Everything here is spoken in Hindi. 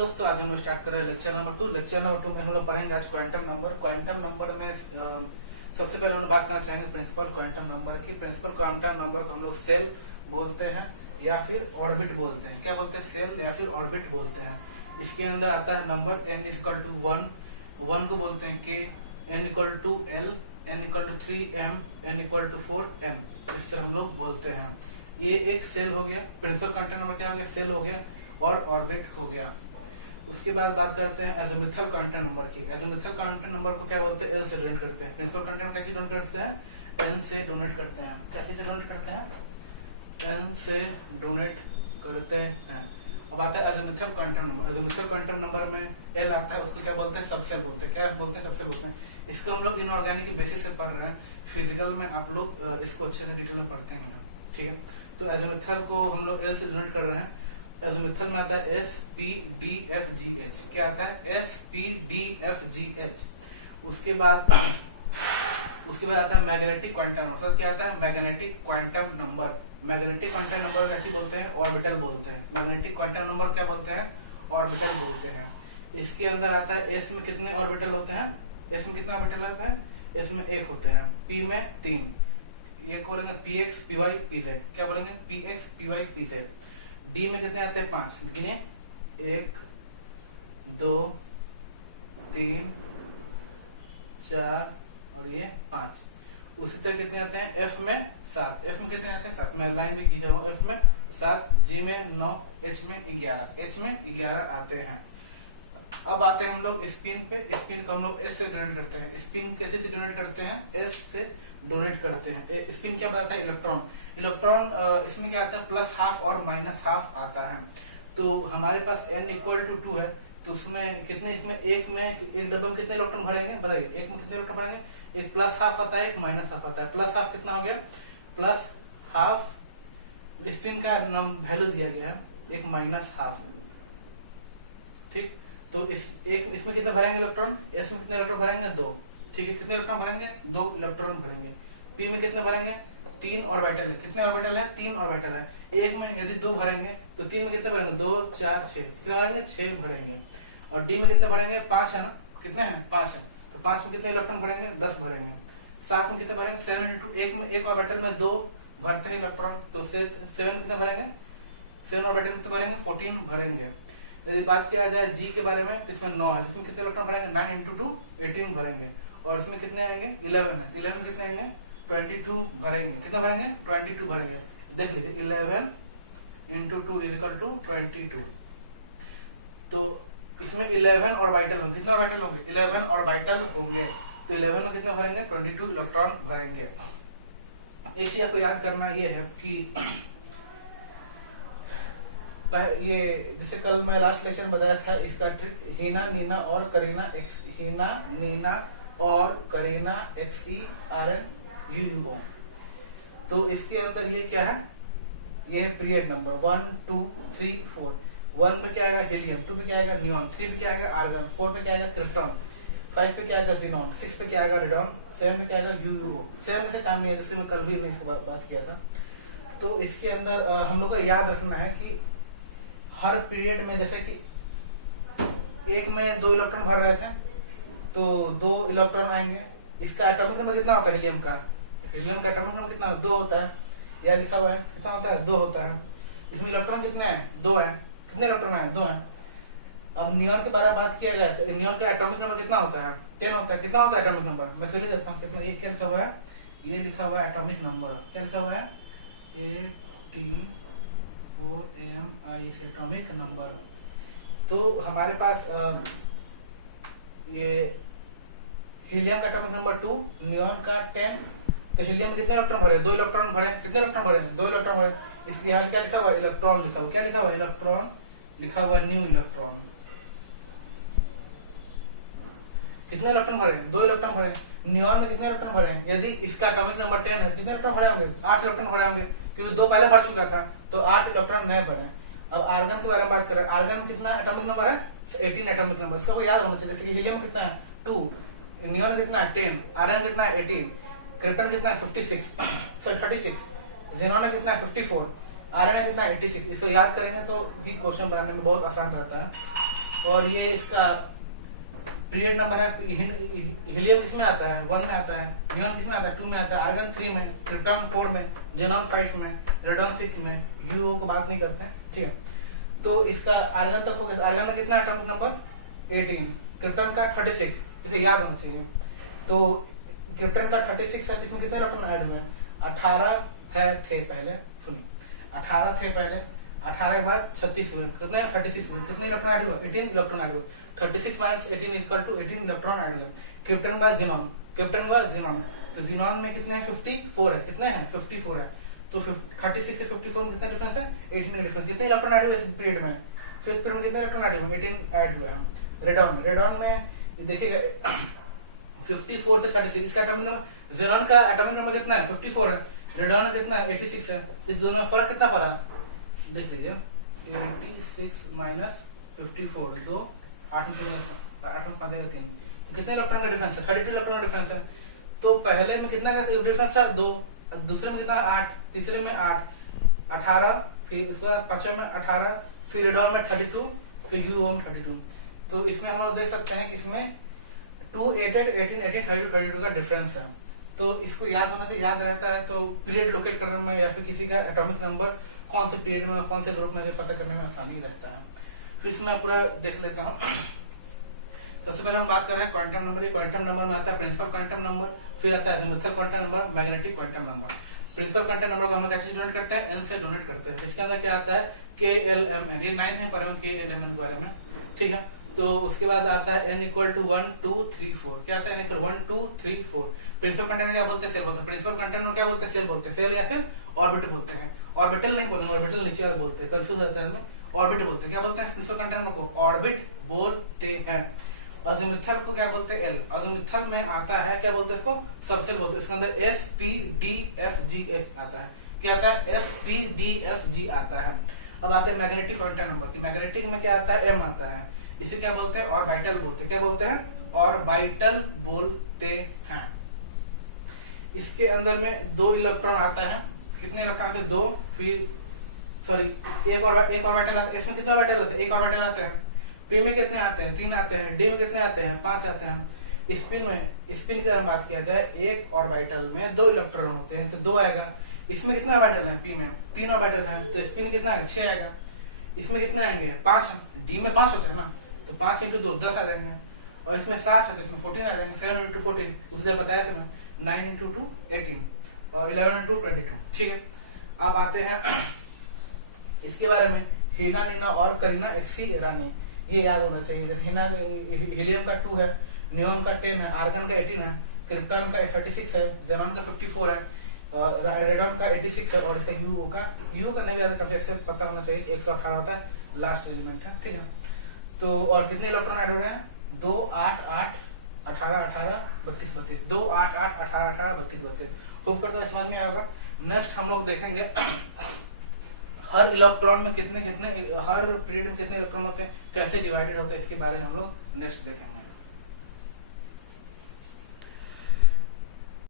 दोस्तों, आज हम लोग स्टार्ट कर रहे हैं लेक्चर नंबर 2। लेक्चर नंबर 2 में हम लोग पढ़ेंगे आज क्वांटम नंबर। क्वांटम नंबर में सबसे पहले हम बात करना चाहेंगे प्रिंसिपल क्वांटम नंबर की। प्रिंसिपल क्वांटम नंबर को हम लोग सेल बोलते हैं या फिर ऑर्बिट बोलते हैं। क्या बोलते हैं? सेल या फिर ऑर्बिट बोलते हैं। इसके अंदर आता है नंबर n = 1, 1 को बोलते हैं k, n = l, n = 3m, n = 4m। इस तरह हम लोग बोलते हैं। ये एक सेल हो गया। प्रिंसिपल क्वांटम नंबर क्या हो गया? सेल हो गया और ऑर्बिट हो गया। उसके बाद बात करते हैं एजिमुथल क्वांटम नंबर की। एजिमुथल क्वांटम नंबर को क्या बोलते हैं? एल से डोनेट करते हैं। प्रिंसिपल क्वांटम नंबर क्या डोनेट करते हैं? एल से डोनेट करते हैं। क्या चीज से डोनेट करते हैं? एल से डोनेट करते हैं। अब आता है azimuthal quantum number. Azimuthal quantum number में एल आता है, उसको क्या बोलते हैं? सबसेल बोलते हैं। क्या बोलते हैं? सबसेल बोलते हैं। इसको हम लोग इनऑर्गेनिक की बेसिस से पढ़ रहे हैं। फिजिकल में आप लोग इसको अच्छे से डिटेल में पढ़ते हैं, ठीक है। तो एजिमुथल को हम लोग एल से डोनेट कर रहे हैं। एजिमुथल में आता है SPDFGH। क्या आता है? SPDFGH। उसके बाद आता है मैग्नेटिक क्वांटम नंबर। क्या आता है? Magnetic quantum number. Magnetic quantum number कैसे बोलते हैं? ऑर्बिटल बोलते हैं। मैग्नेटिक क्वांटम नंबर क्या बोलते हैं? ऑर्बिटल बोलते हैं। इसके अंदर आता है एस में कितने ऑर्बिटल होते हैं? एस में कितना ऑर्बिटल होता है? एस में 1 होते हैं। पी में 3। ये बोलेंगे PX PY PZ। क्या बोलेंगे? PX PY PZ। डी में कितने आते हैं? 5। कितने? 1 2 3 4 और ये 5। उसी तरह कितने आते हैं? एफ में 7। एफ में कितने आते हैं? 7। मैं लाइन भी की जाऊँ। एफ में 7, जी में 9, एच में 11। एच में 11 आते हैं। अब आते हैं हम लोग स्पिन पे। स्पिन को हम लोग एस से डोनेट करते हैं। स्पिन कैसे से डोनेट करते हैं? एस से डोनेट करते हैं। स्पिन क्या बताता है? इलेक्ट्रॉन। इलेक्ट्रॉन इसमें क्या आता है? +½ और -½ आता है। तो हमारे पास n = 2 है, तो उसमें कितने? इसमें एक डब्बे में कितने इलेक्ट्रॉन भरेंगे? बताइए, एक में कितने इलेक्ट्रॉन भरेंगे? एक +½ आता है, एक -½ आता है। +½ कितना हो गया? +½ स्पिन का वैल्यू दिया गया है, एक -½ ठीक। तो इसमें कितने भरेंगे इलेक्ट्रॉन? एस में कितने इलेक्ट्रॉन भरेंगे? 2, ठीक है। कितने इलेक्ट्रॉन भरेंगे? 2 इलेक्ट्रॉन भरेंगे। पी में कितने भरेंगे? 3 ऑर्बिटल है। कितने ऑर्बिटल है? 3 ऑर्बिटल है। एक में यदि 2 भरेंगे तो 3 में कितने भरेंगे? 2 4 6। कितने भरेंगे? 6 भरेंगे। और डी में कितने भरेंगे? 5 है ना। कितने हैं? 5 है। तो 5 में कितने इलेक्ट्रॉन भरेंगे? 10 भरेंगे। 7 में कितने भरेंगे? 7 × 1 में एक ऑर्बिटल में 2 भरते हैं इलेक्ट्रॉन, तो 7 कितने भरेंगे? 7 ऑर्बिटल कितने भरेंगे? 14 भरेंगे। यदि बात किया जाए जी के बारे में, तो इसमें 9 है। इसमें कितने इलेक्ट्रॉन भरेंगे? 9 × 2 18 भरेंगे। और इसमें कितने आएंगे? 11 है। 11 में कितने आएंगे? 22 भरेंगे। कितना भरेंगे? 22 भरेंगे। देख लीजिए, 11 × 2 = 22। तो इसमें 11 ऑर्बिटल होंगे। कितने ऑर्बिटल होंगे? 11 ऑर्बिटल होंगे। तो 11 में कितने भरेंगे? 22 इलेक्ट्रॉन भरेंगे। एक चीज आपको याद करना ये है कि ये जैसे कल मैं लास्ट लेक्चर में बताया था, इसका ट्रिक हीना, नीना और करीना XERN तो इसके अंदर ये क्या है? ये है पीरियड नंबर 1 2 3 4। 1 पे क्या आएगा? हीलियम। 2 पे क्या आएगा? नियॉन। 3 पे क्या आएगा? आर्गन। 4 पे क्या आएगा? क्रिप्टॉन। 5 पे क्या आएगा? ज़ीनॉन। 6 पे क्या आएगा? रेडॉन। 7 पे क्या आएगा? यूरो। 7 में से काम नहीं है, जैसे मैं कल भी इस बात किया था। तो इसके अंदर हम लोग को याद रखना है कि हर पीरियड में, जैसे कि एक में 2 इलेक्ट्रॉन भर रहे थे, तो 2 इलेक्ट्रॉन आएंगे। इसका एटॉमिक नंबर कितना होता है? हीलियम का एटॉमिक नंबर कितना? 2 होता है। यह लिखा हुआ है। कितना होता है? 2 होता है। इसमें इलेक्ट्रॉन कितने हैं? 2 है। कितने इलेक्ट्रॉन हैं? 2 हैं। अब नियॉन के बारे में बात किया गया तो नियॉन का एटॉमिक नंबर कितना होता है? 10 होता है। कितना होता है एटॉमिक नंबर? मैं फिर देता हूँ कितना। ये क्या लिखा हुआ है? ये लिखा हुआ है एटॉमिक नंबर। क्या लिखा हुआ है? AT4MI atomic number. तो हमारे पास ये हीलियम का एटॉमिक नंबर 2, नियॉन का 10। तो हीलियम कितने इलेक्ट्रॉन भरे? 2 इलेक्ट्रॉन भरे। कितने इलेक्ट्रॉन भरे? 2 इलेक्ट्रॉन भरे। इसलिए यहाँ क्या लिखा हुआ? इलेक्ट्रॉन लिखा हुआ। क्या लिखा हुआ? इलेक्ट्रॉन लिखा हुआ। New electron. कितने इलेक्ट्रॉन भरे? 2 इलेक्ट्रॉन भरे। नियॉन में कितने इलेक्ट्रॉन भरे? यदि इसका एटॉमिक नंबर 10 है, कितने इलेक्ट्रॉन भरे होंगे? 8 इलेक्ट्रॉन भरे होंगे, क्योंकि 2 पहले भर चुका था, तो 8 इलेक्ट्रॉन नए भरे। अब आर्गन के बारे में बात करें। आर्गन में कितना एटॉमिक नंबर है? 18 एटॉमिक नंबर। इसको याद होना चाहिए। जैसे कि हीलियम कितना है? 2, नियॉन कितना है? 10, आर्गन कितना है? 18, क्रिप्टॉन कितना है? 36, ज़ीनॉन कितना है? 54, आर्गन कितना है? 86। इसको याद करेंगे तो क्वेश्चन बनाने में बहुत आसान रहता है। और ये इसका पीरियड नंबर है। हीलियम किसमें आता है? 1 में आता है। नियॉन किसमें आता है? 2 में आता है। आर्गन 3 में, क्रिप्टॉन 4 में, जेनॉन 5 में, रेडॉन 6 में, यूओ को बात नहीं करते हैं, ठीक है। तो इसका आर्गन तक हो गया। आर्गन में कितना एटॉमिक नंबर? 18, क्रिप्टॉन का 36, इसे याद होना चाहिए। तो क्रिप्टॉन का 36 है, इसमें कितने इलेक्ट्रॉन ऐड हुए? 18 थे पहले, सुनिए 18 थे पहले, 18 के बाद 36 हुए, कितने? 36 हुए। कितने इलेक्ट्रॉन ऐड हुए? 18 इलेक्ट्रॉन ऐड हुए। 36 minus 18 equal to 18 electron add हुए। क्रिप्टन का जीनोन, क्रिप्टन का जीनोन, तो जीनोन में कितने हैं? 54 है। कितने हैं? 54 है। तो 36 से 54 में कितना डिफरेंस है? 18 का डिफरेंस। कितने इलेक्ट्रॉन ऐड हुए इस पीरियड में? फिफ्थ पीरियड में कितने इलेक्ट्रॉन ऐड हुए? 18 ऐड हुए। रेडॉन, रेडॉन में देखिएगा 54 से 36, इसका एटॉमिक नंबर, जीनोन का एटॉमिक नंबर कितना है? 54 है। रेडॉन का कितना है? 86 है। इस दोनों में फर्क कितना पड़ा? देख लीजिए, 86 माइनस 54, 2 8 में 3, कितने इलेक्ट्रॉन का डिफरेंस है? 32 इलेक्ट्रॉन का डिफरेंस है। तो पहले में कितना का डिफरेंस था? 2, दूसरे में कितना? 8, तीसरे में 8, 18, फिर इसके बाद पांचवें में 18, फिर रेडॉन में 32, फिर यूओ में 32। तो इसमें हम लोग देख सकते हैं कि इसमें 2, 8, 18, 18, 32 का डिफरेंस है। तो इसको याद होने से याद रहता है। तो पीरियड लोकेट करने में या फिर किसी का एटॉमिक नंबर कौन से पीरियड में कौन से ग्रुप में पता करने में आसानी रहता है। फिर इसमें पूरा देख लेता हूँ। सबसे पहले हम बात कर रहे हैं क्वांटम नंबर। क्वांटम नंबर में आता है प्रिंसिपल क्वांटम नंबर, फिर आता है azimuthal quantum number, magnetic quantum number. Principal quantum number को हम कैसे डोनेट करते हैं? एन से डोनेट करते हैं। इसके अंदर क्या आता है? KLMN, ये 9th है पर KLMN के बारे में, ठीक है। तो उसके बाद आता है n इक्वल टू 1 2 3 4। क्या आता है? n equal 1 2 3 4। प्रिंसिपल क्वांटम क्या बोलते हैं? सेल बोलते हैं। प्रिंसिपल क्वांटम क्या बोलते हैं? सेल बोलते हैं। सेल या फिर ऑर्बिट बोलते हैं। ऑर्बिटल नहीं बोलेंगे, ऑर्बिटल नीचे वाला बोलते हैं, कंफ्यूज रहता है। ऑर्बिट बोलते हैं। क्या बोलते हैं? प्रिंसिपल क्वांटम को ऑर्बिट बोलते हैं। अज़ीमुथल को क्या बोलते हैं? एल। अज़ीमुथल में आता है, क्या बोलते हैं इसको? सबसेल बोलते हैं। इसके अंदर S P D F G H आता है। क्या आता है? S P D F G आता है। अब आते हैं मैग्नेटिक क्वांटम नंबर की। मैग्नेटिक में क्या आता है? M आता है। इसे क्या बोलते हैं? ऑर्बिटल बोलते हैं। क्या बोलते हैं? ऑर्बिटल बोलते हैं। इसके अंदर में 2 इलेक्ट्रॉन आता है। कितने इलेक्ट्रॉन आते हैं? 2, फिर सॉरी एक ऑर्बिटल आता है। इसमें कितना ऑर्बिटल आता है? एक ऑर्बिटल आता है। पी में कितने आते हैं? 3 आते हैं। डी में कितने आते हैं? 5 आते हैं। स्पिन में, स्पिन की बात किया जाए, एक ऑर्बिटल में 2 इलेक्ट्रॉन होते हैं तो 2 आएगा। इसमें कितना ऑर्बिटल है? पी में 3 ऑर्बिटल है तो स्पिन कितना है? 6 आएगा। इसमें कितने आएंगे? 5। डी में 5 होते हैं ना, तो 5 × 2 10 आ जाएंगे। और इसमें 7 है तो इसमें 14 आ जाएंगे। 7 × 14 उसने बताया था मैं, 9 × 2 18 और 11 × 2 22, ठीक है। अब आते हैं इसके बारे में, हीना, नीना और करीना एक्सी रानी, ये याद होना चाहिए। जैसे हीना, हीलियम का 2 है, नियॉन का 10 है, आर्गन का 18 है, क्रिप्टॉन का 36 है, ज़ेनॉन का 54 है, रेडॉन का 86 है और इसका यूओ का नहीं याद करते, इससे पता होना चाहिए 118 होता है, लास्ट एलिमेंट है, ठीक है। तो और कितने इलेक्ट्रॉन ऐड हो रहे हैं? 2 8 8 18 18 32 32, 2 8 8 18 18 32 32। होप करता है समझ में आएगा। नेक्स्ट हम लोग देखेंगे हर इलेक्ट्रॉन में कितने, हर पीरियड में कितने इलेक्ट्रॉन होते हैं, कैसे डिवाइडेड होते हैं, इसके बारे में हम लोग नेक्स्ट देखेंगे।